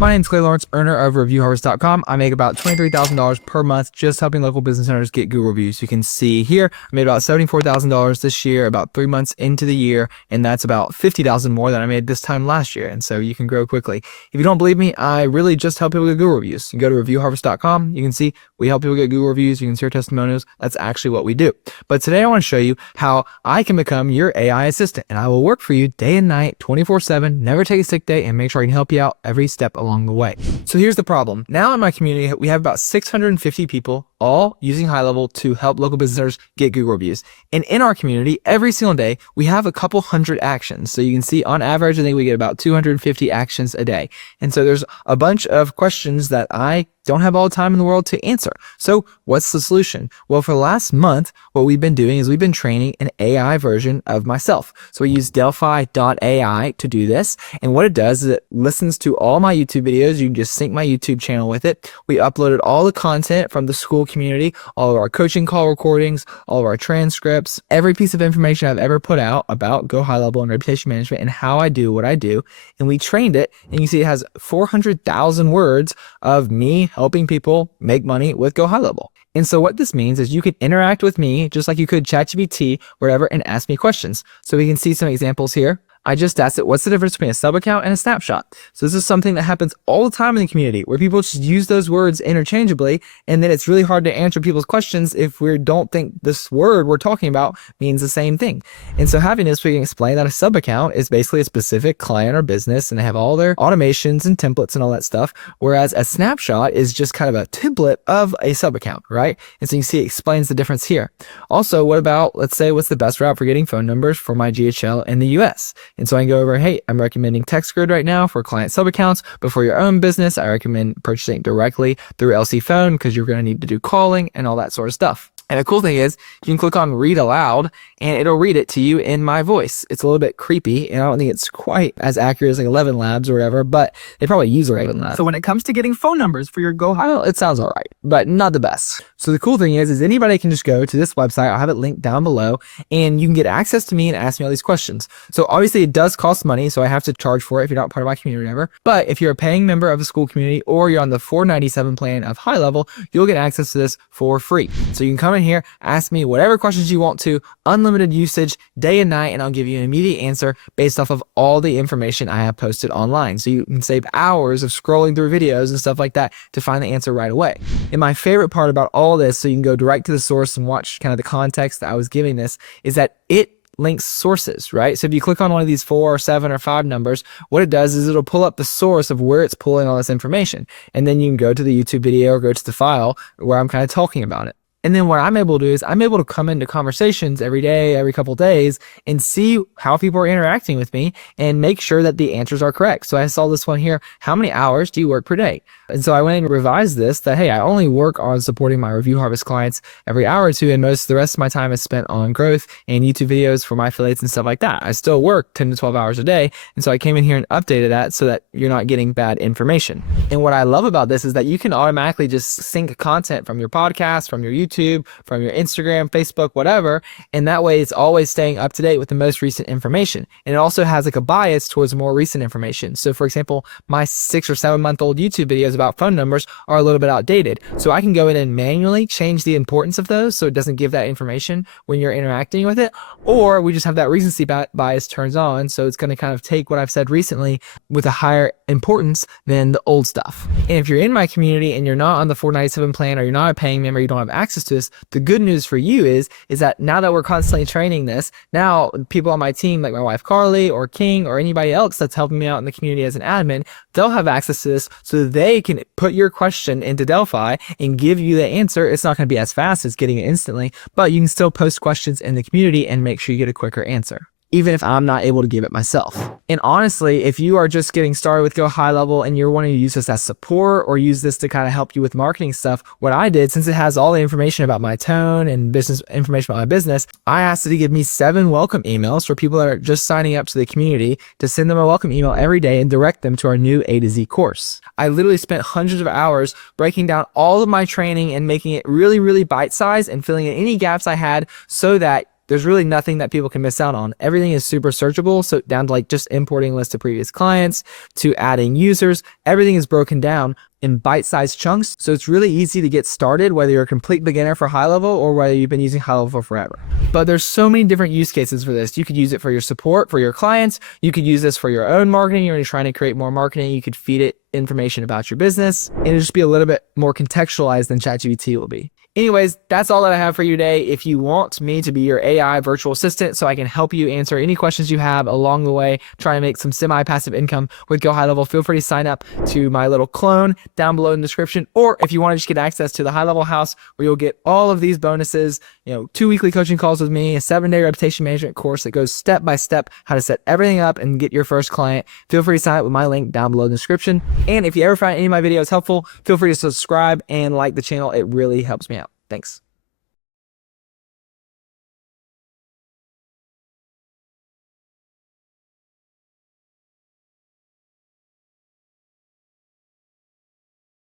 My name is Clay Lawrence, earner of ReviewHarvest.com. I make about $23,000 per month just helping local business owners get Google reviews. You can see here, I made about $74,000 this year, about 3 months into the year, and that's about $50,000 more than I made this time last year. And so you can grow quickly. If you don't believe me, I really just help people get Google reviews. You go to ReviewHarvest.com, you can see we help people get Google reviews. You can see our testimonials. That's actually what we do. But today I want to show you how I can become your AI assistant, and I will work for you day and night, 24/7, never take a sick day, and make sure I can help you out every step along the way. So here's the problem. Now in my community, we have about 650 people all using GoHighLevel to help local business owners get Google reviews. And in our community, every single day, we have a couple hundred actions. So you can see on average, I think we get about 250 actions a day. And so there's a bunch of questions that I don't have all the time in the world to answer. So what's the solution? Well, for the last month, what we've been doing is we've been training an AI version of myself. So we use Delphi.ai to do this. And what it does is it listens to all my YouTube videos. You can just sync my YouTube channel with it. We uploaded all the content from the school community, all of our coaching call recordings, all of our transcripts, every piece of information I've ever put out about GoHighLevel and reputation management and how I do what I do. And we trained it, and you see it has 400,000 words of me helping people make money with GoHighLevel. And so what this means is you can interact with me just like you could ChatGPT, whatever, and ask me questions. So we can see some examples here. I just asked it, what's the difference between a subaccount and a snapshot? So this is something that happens all the time in the community where people just use those words interchangeably, and then it's really hard to answer people's questions if we don't think this word we're talking about means the same thing. And so having this, we can explain that a subaccount is basically a specific client or business, and they have all their automations and templates and all that stuff, whereas a snapshot is just kind of a template of a subaccount, right? And so you can see it explains the difference here. Also, what about, let's say, what's the best route for getting phone numbers for my GHL in the US? And so I can go over, hey, I'm recommending text grid right now for client sub-accounts, but for your own business, I recommend purchasing directly through LC Phone because you're going to need to do calling and all that sort of stuff. And the cool thing is you can click on read aloud and it'll read it to you in my voice. It's a little bit creepy, and I don't think it's quite as accurate as like 11 Labs or whatever, but they probably use 11 Labs. So when it comes to getting phone numbers for your GoHighLevel, it sounds all right, but not the best. So the cool thing is anybody can just go to this website. I'll have it linked down below, and you can get access to me and ask me all these questions. So obviously it does cost money, so I have to charge for it if you're not part of my community or whatever. But if you're a paying member of the school community or you're on the $497 plan of GoHighLevel, you'll get access to this for free. So you can come in here, ask me whatever questions you want to, unlimited usage, day and night, and I'll give you an immediate answer based off of all the information I have posted online. So you can save hours of scrolling through videos and stuff like that to find the answer right away. And my favorite part about all this, so you can go direct to the source and watch kind of the context that I was giving this, is that it links sources, right? So if you click on one of these 4 or 7 or 5 numbers, what it does is it'll pull up the source of where it's pulling all this information. And then you can go to the YouTube video or go to the file where I'm kind of talking about it. And then what I'm able to do is I'm able to come into conversations every day, every couple of days, and see how people are interacting with me and make sure that the answers are correct. So I saw this one here, how many hours do you work per day? And so I went and revised this that, hey, I only work on supporting my Review Harvest clients every hour or two, and most of the rest of my time is spent on growth and YouTube videos for my affiliates and stuff like that. I still work 10 to 12 hours a day. And so I came in here and updated that so that you're not getting bad information. And what I love about this is that you can automatically just sync content from your podcast, from your YouTube, from your Instagram, Facebook, whatever. And that way it's always staying up to date with the most recent information. And it also has like a bias towards more recent information. So for example, my 6 or 7 month old YouTube videos about phone numbers are a little bit outdated. So I can go in and manually change the importance of those so it doesn't give that information when you're interacting with it. Or we just have that recency bias turns on. So it's going to kind of take what I've said recently with a higher importance than the old stuff. And if you're in my community and you're not on the $497 plan, or you're not a paying member, you don't have access to this, the good news for you is that now that we're constantly training this, now people on my team, like my wife Carly or King or anybody else that's helping me out in the community as an admin, they'll have access to this so they can put your question into Delphi and give you the answer. It's not going to be as fast as getting it instantly, but you can still post questions in the community and make sure you get a quicker answer, even if I'm not able to give it myself. And honestly, if you are just getting started with GoHighLevel and you're wanting to use this as support or use this to kind of help you with marketing stuff, what I did, since it has all the information about my tone and business information about my business, I asked it to give me 7 welcome emails for people that are just signing up to the community, to send them a welcome email every day and direct them to our new A to Z course. I literally spent hundreds of hours breaking down all of my training and making it really, really bite-sized and filling in any gaps I had so that there's really nothing that people can miss out on. Everything is super searchable. So down to like just importing lists of previous clients to adding users, everything is broken down in bite-sized chunks. So it's really easy to get started, whether you're a complete beginner for HighLevel or whether you've been using HighLevel forever. But there's so many different use cases for this. You could use it for your support, for your clients. You could use this for your own marketing. You're trying to create more marketing. You could feed it information about your business, and it'll just be a little bit more contextualized than ChatGPT will be. Anyways, that's all that I have for you today. If you want me to be your AI virtual assistant so I can help you answer any questions you have along the way, try and make some semi-passive income with GoHighLevel, feel free to sign up to my little clone down below in the description. Or if you want to just get access to the HighLevel house where you'll get all of these bonuses, 2 weekly coaching calls with me, a 7-day reputation management course that goes step by step how to set everything up and get your first client, feel free to sign up with my link down below in the description. And if you ever find any of my videos helpful, feel free to subscribe and like the channel. It really helps me out. Thanks.